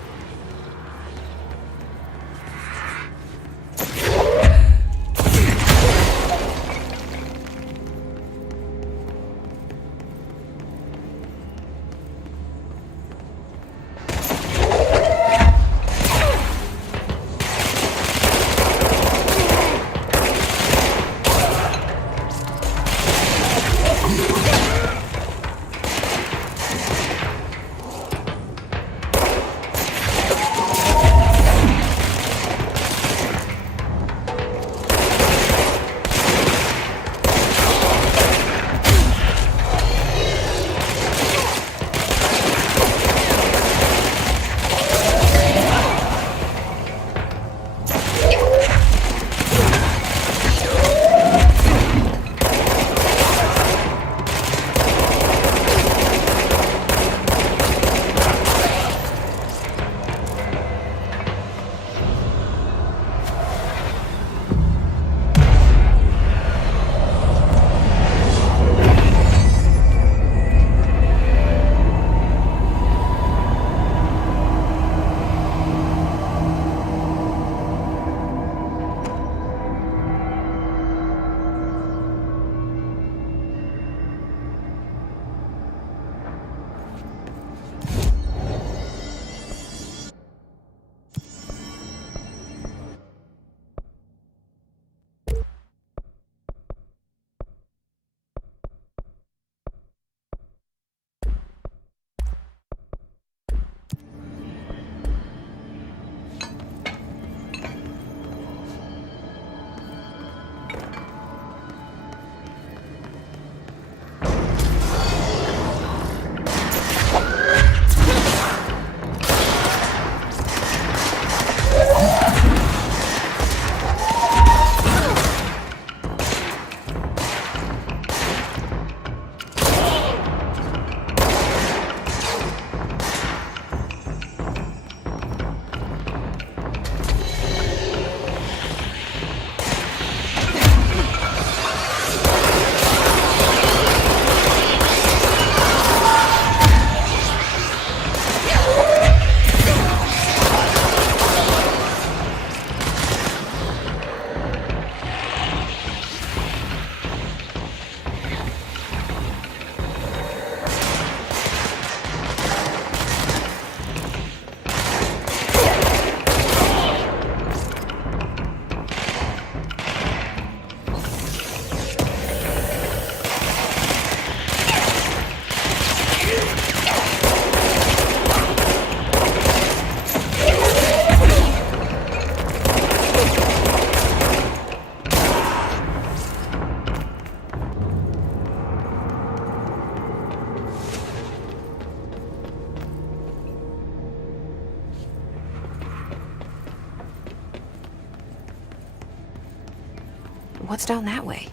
What's down that way?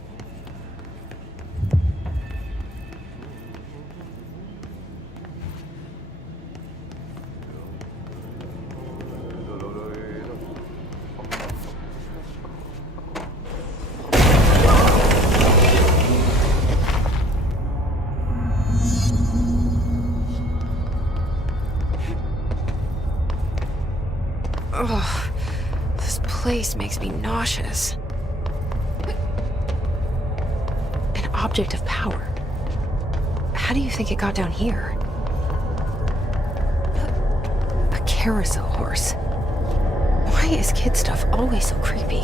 Ugh, this place makes me nauseous. An object of power. How do you think it got down here? A carousel horse. Why is kid stuff always so creepy?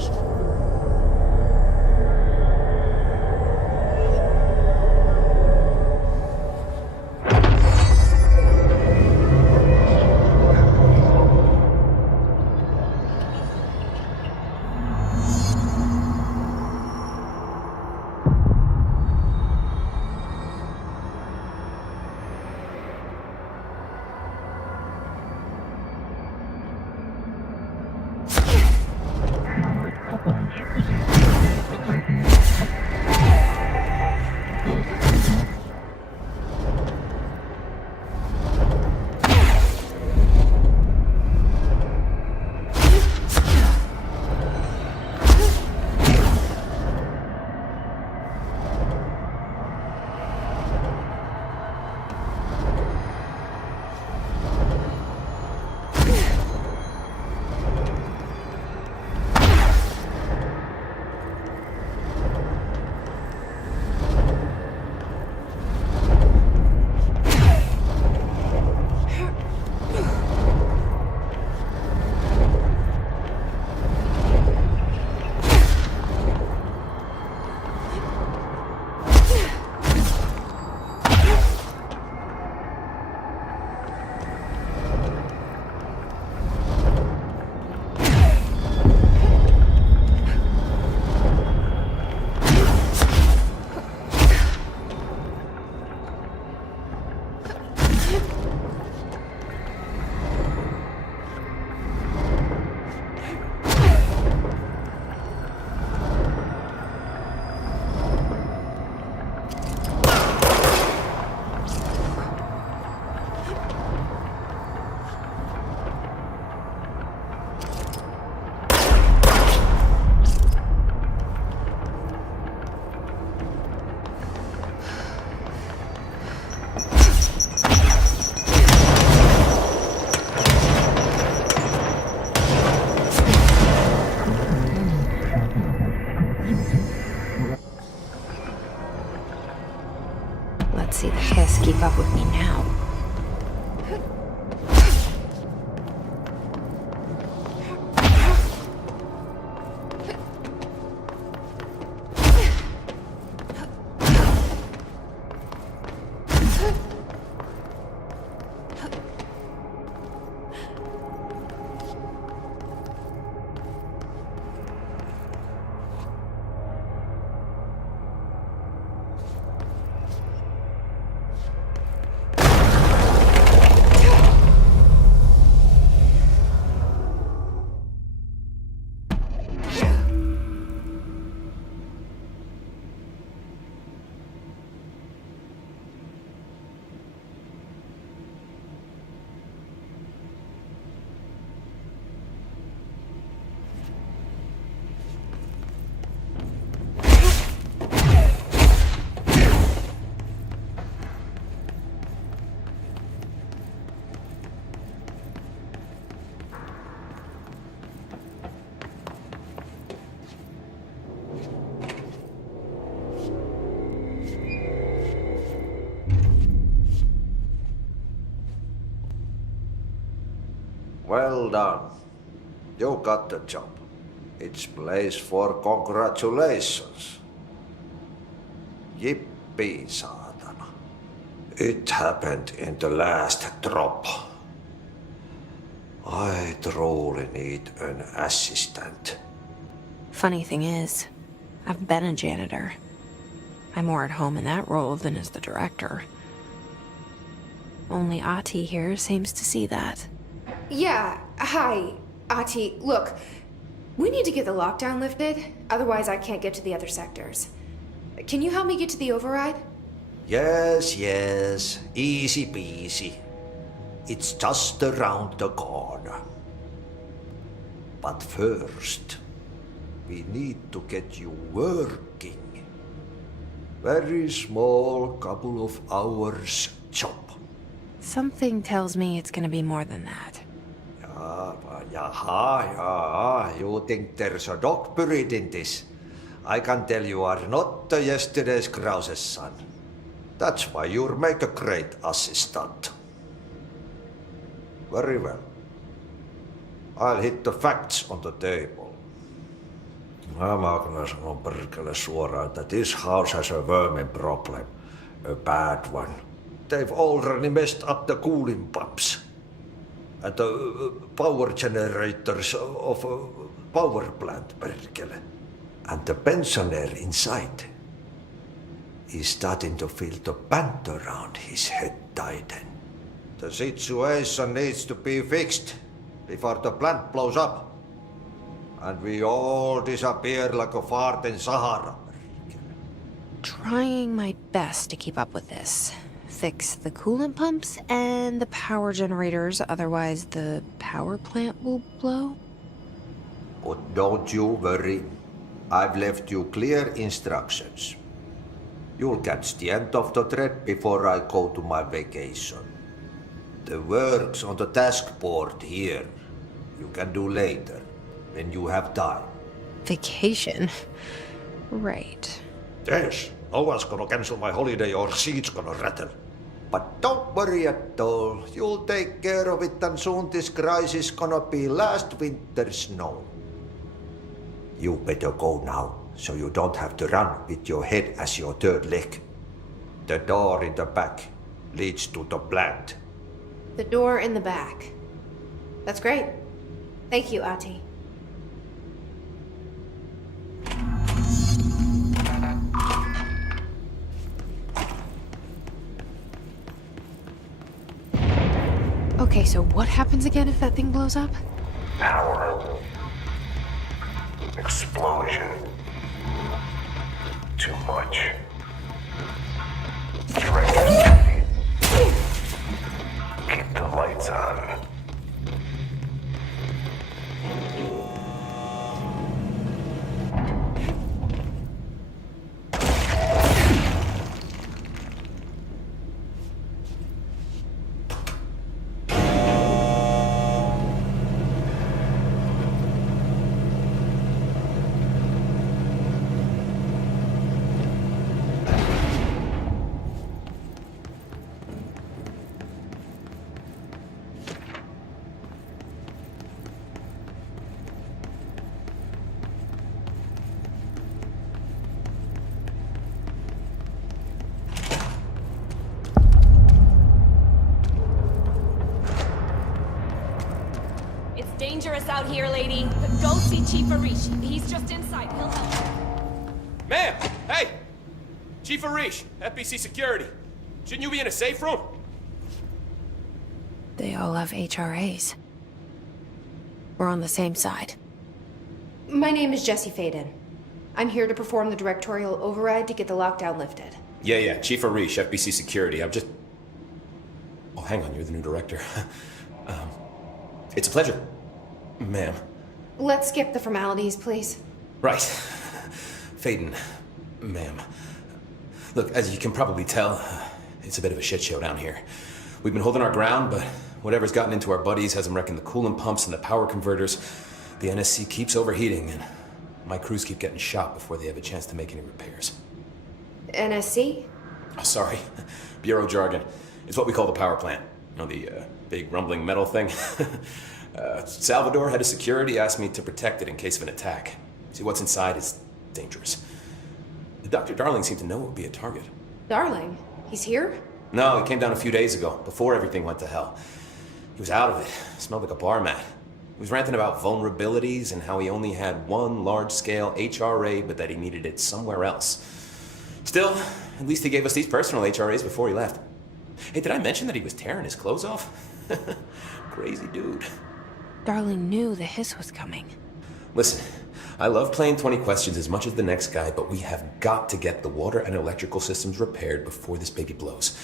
see the piss keep up with me now. Well done. You got the job. It's place for congratulations. Yippee, saatana. It happened in the last drop. I truly need an assistant. Funny thing is, I've been a janitor. I'm more at home in that role than as the director. Only Ati here seems to see that. Yeah, hi, Ati. Look, we need to get the lockdown lifted, otherwise I can't get to the other sectors. Can you help me get to the override? Yes, easy peasy. It's just around the corner. But first, we need to get you working. Very small, couple of hours job. Something tells me it's gonna be more than that. Jaha, you think there's a dog buried in this? I can tell you are not the yesterday's Krause's son. That's why you'll make a great assistant. Very well. I'll hit the facts on the table. Mä kyllä sanon perkele suoraan, että this house has a vermin problem. A bad one. They've already messed up the cooling pumps. And the power generators of a power plant, perkele. And the pensioner inside is starting to feel the band around his head tighten. The situation needs to be fixed before the plant blows up. And we all disappear like a fart in Sahara. Trying my best to keep up with this. Fix the coolant pumps and the power generators, otherwise the power plant will blow. But don't you worry. I've left you clear instructions. You'll catch the end of the thread before I go to my vacation. The work's on the task board here. You can do later, when you have time. Vacation? Right. Yes, no one's gonna cancel my holiday or seat's gonna rattle. But don't worry at all. You'll take care of it and soon this crisis gonna be last winter's snow. You better go now, so you don't have to run with your head as your third leg. The door in the back leads to the plant. The door in the back. That's great. Thank you, Ati. Okay, so what happens again if that thing blows up? Power. Explosion. Too much. Director's duty. Keep the lights on. out here, lady. Go see Chief Arish. He's just inside. He'll help. Ma'am! Hey! Chief Arish, FBC Security. Shouldn't you be in a safe room? They all have HRAs. We're on the same side. My name is Jesse Faden. I'm here to perform the directorial override to get the lockdown lifted. Yeah, Chief Arish, FBC Security. I'm just... Oh, hang on, you're the new director. It's a pleasure, ma'am. Let's skip the formalities, please. Right. Faden, ma'am. Look, as you can probably tell, it's a bit of a shit show down here. We've been holding our ground, but whatever's gotten into our buddies has them wrecking the coolant pumps and the power converters. The NSC keeps overheating, and my crews keep getting shot before they have a chance to make any repairs. NSC? Oh, sorry. Bureau jargon. It's what we call the power plant. You know, the big rumbling metal thing? Salvador, head of security, asked me to protect it in case of an attack. See, what's inside is dangerous. Dr. Darling seemed to know it would be a target. Darling? He's here? No, he came down a few days ago, before everything went to hell. He was out of it. Smelled like a bar mat. He was ranting about vulnerabilities and how he only had one large-scale HRA, but that he needed it somewhere else. Still, at least he gave us these personal HRAs before he left. Hey, did I mention that he was tearing his clothes off? Crazy dude. Darling knew the hiss was coming. Listen, I love playing 20 questions as much as the next guy, but we have got to get the water and electrical systems repaired before this baby blows.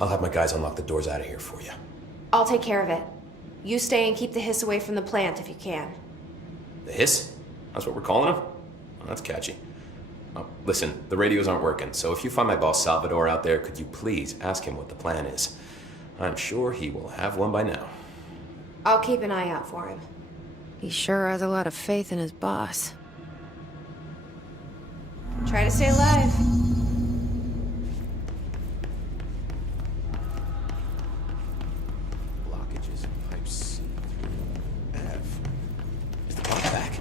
I'll have my guys unlock the doors out of here for you. I'll take care of it. You stay and keep the hiss away from the plant if you can. The hiss? That's what we're calling him? Well, that's catchy. Oh, listen, the radios aren't working, so if you find my boss Salvador out there, could you please ask him what the plan is? I'm sure he will have one by now. I'll keep an eye out for him. He sure has a lot of faith in his boss. Try to stay alive. Blockages in pipe C through F. Is the pump back?